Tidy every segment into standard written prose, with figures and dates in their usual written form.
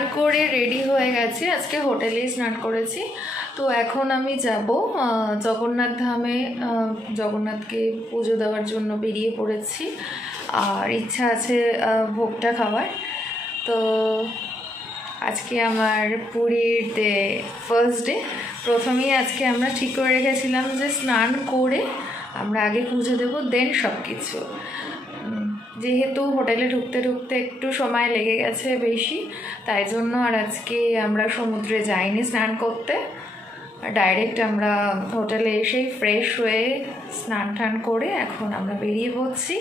স্নান করে রেডি হয়ে গেছি, আজকে হোটেলেই স্নান করেছি। তো এখন আমি যাব জগন্নাথ ধামে, জগন্নাথকে পুজো দেওয়ার জন্য বেরিয়ে পড়েছি। আর ইচ্ছা আছে ভোগটা খাওয়ার। তো আজকে আমার পুরীর ফার্স্ট ডে। প্রথমেই আজকে আমরা ঠিক করে রেখেছিলাম যে স্নান করে আমরা আগে পুজো দেবো, দেন সব কিছু। যেহেতু হোটেলে ঢুকতে ঢুকতে একটু সময় লেগে গেছে বেশি, তাই জন্য আর আজকে আমরা সমুদ্রে যাইনি স্নান করতে। ডাইরেক্ট আমরা হোটেলে এসেই ফ্রেশ হয়ে স্নান টান করে এখন আমরা বেরিয়ে পড়ছি।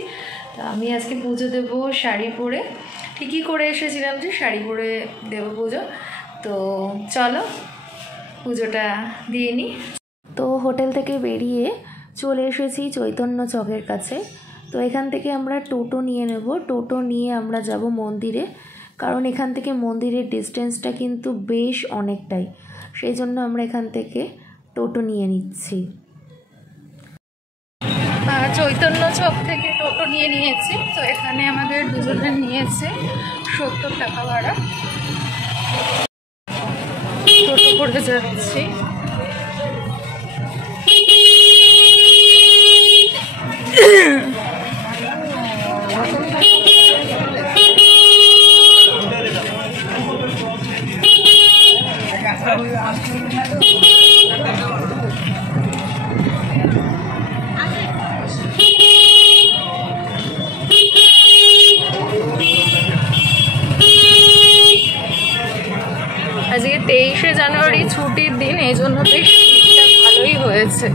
তো আমি আজকে পুজো দেবো শাড়ি পরে, ঠিকই করে এসেছিলাম যে শাড়ি পরে দেবো পুজো। তো চলো পুজোটা দিয়ে নিই। তো হোটেল থেকে বেরিয়ে চলে এসেছি চৈতন্য চকের কাছে। তো এখান থেকে আমরা টোটো নিয়ে নেব, টোটো নিয়ে আমরা যাব মন্দিরে, কারণ এখান থেকে মন্দিরের ডিস্টেন্সটা কিন্তু বেশ অনেকটাই, সেই জন্য আমরা এখান থেকে টোটো নিয়ে নিচ্ছি। চৈতন্য চক থেকে টোটো নিয়ে নিয়েছি। তো এখানে আমাদের দুজনের নিয়েছে 70 টাকা ভাড়া। টোটো করে যাচ্ছি। আজকে 23শে জানুয়ারি ছুটির দিন, এই জন্য বেশ ভালোই হয়েছে।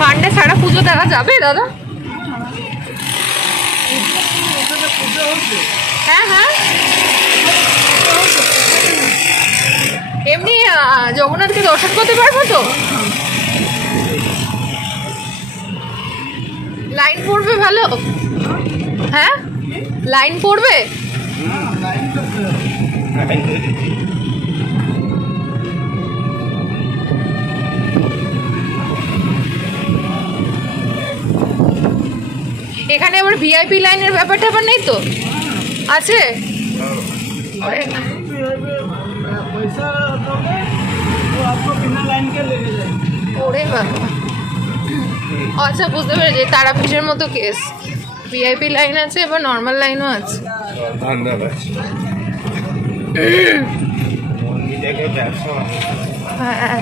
পান্ডা ছাড়া পুজো দেওয়া যাবে দাদা? হ্যাঁ হ্যাঁ, এমনি জগন্নাথকে দর্শন করতে পারবো তো? লাইন পড়বে ভালো? হ্যাঁ লাইন পড়বে? এখানে আবার ভিআইপি লাইনের ব্যাপার ট্যাপার নেই তো? আছে? ওরে বাবা, আচ্ছা বুঝতে পেরেছি, তারাপীঠের মতো কেস। ভিআইপি লাইন আছে, এবার নর্মাল লাইনও আছে। হ্যাঁ,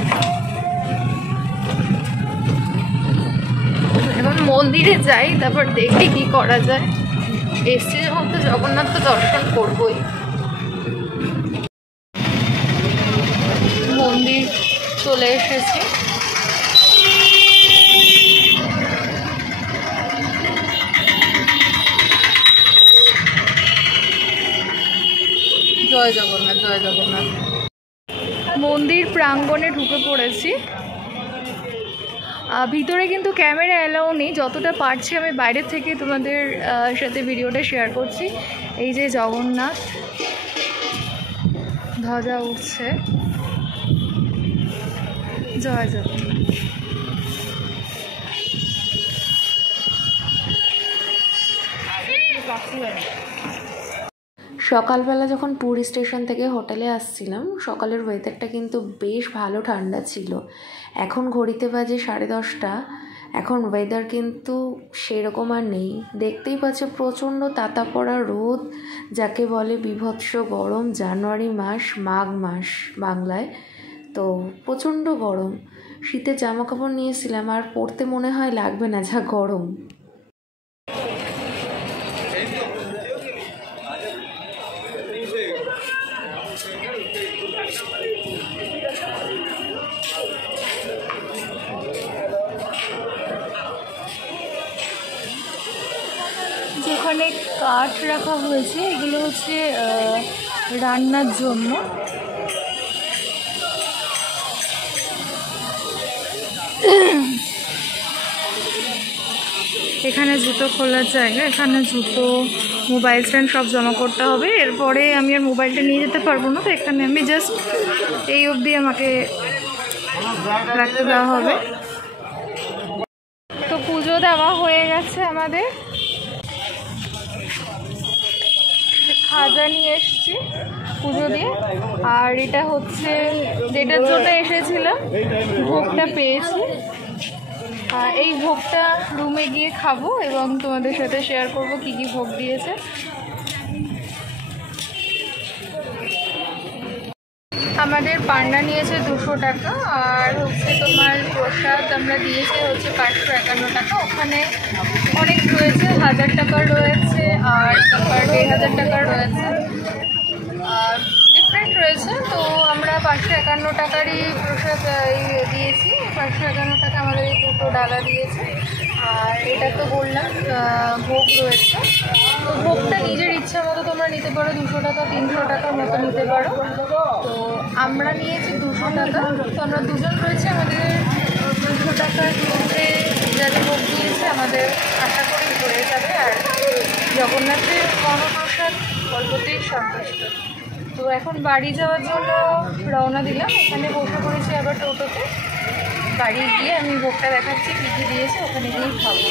এখন মন্দিরে যাই, তারপর দেখি কি করা যায়। এসছি যখন তো জগন্নাথ তো দর্শন করবোই। মন্দির চলে এসেছি। জয় জগন্নাথ, জয় জগন্নাথ। মন্দির প্রাঙ্গণে ঢুকে পড়েছি। ভিতরে কিন্তু ক্যামেরা অ্যালাউ নেই, যতটা পারছি আমি বাইরে থেকে তোমাদের সাথে ভিডিওটা শেয়ার করছি। এই যে জগন্নাথ ধ্বজা উঠছে, জয় জগন্নাথ। সকালবেলা যখন পুরী স্টেশন থেকে হোটেলে আসছিলাম, সকালের ওয়েদারটা কিন্তু বেশ ভালো ঠান্ডা ছিল। এখন ঘড়িতে বাজে 10:30। এখন ওয়েদার কিন্তু সেরকম আর নেই, দেখতেই পাচ্ছে প্রচণ্ড তাতা পড়া রোদ, যাকে বলে বিভৎস গরম। জানুয়ারি মাস, মাঘ মাস বাংলায়, তো প্রচণ্ড গরম। শীতের জামা কাপড় নিয়েছিলাম, আর পরতে মনে হয় লাগবে না, যা গরম। যেখানে কাঠ রাখা হয়েছে, এগুলো হচ্ছে রান্নার জন্য। এখানে জুতো খোলার জায়গা, এখানে জুতো, মোবাইল স্ট্যান্ড সব জমা করতে হবে। এরপরে আমি আর মোবাইলটা নিয়ে যেতে পারবো না, তো এখানে আমি জাস্ট এই অবধি আমাকে রাখতে দেওয়া হবে। তো পুজো দেওয়া হয়ে গেছে আমাদের, খাজা নিয়ে এসছি পুজো দিয়ে। আর এটা হচ্ছে যেটার জন্য এসেছিলাম, ভোগটা পেয়েছি। এই ভোগটা রুমে গিয়ে খাবো এবং তোমাদের সাথে শেয়ার করব কি কি ভোগ দিয়েছে। আমাদের পান্ডা নিয়েছে 200 টাকা, আর হচ্ছে তোমার প্রসাদ আমরা দিয়েছে হচ্ছে 551 টাকা। ওখানে অনেক রয়েছে, 1000 টাকার রয়েছে, আর তারপর 1500 টাকার রয়েছে, আর ডিফারেন্ট রয়েছে। তো আমরা 551 টাকারই প্রসাদ দিয়েছি। 551 টাকা আমাদের এই 2টো ডালা দিয়েছে। আর এটা তো বললাম ভোগ রয়েছে, তো ভোগটা নিজের ইচ্ছা মতো তোমরা নিতে পারো, 200 টাকা 300 টাকার মতো নিতে পারো। তো আমরা নিয়েছি 200 টাকা, তো আমরা দুজন রয়েছে। আমাদের 200 টাকার মধ্যে যাদের ভোগ দিয়েছে আমাদের আশা করি হয়ে যাবে। আর জগন্নাথের মহাপ্রসাদ অল্পতেই সন্তুষ্ট। তো এখন বাড়ি যাওয়ার জন্য রওনা দিলাম, এখানে বসে পড়েছি আবার টোটোতে। বাড়ি গিয়ে আমি ভোগটা দেখাচ্ছি কী কী দিয়েছে, ওখানে গিয়েই খাবো।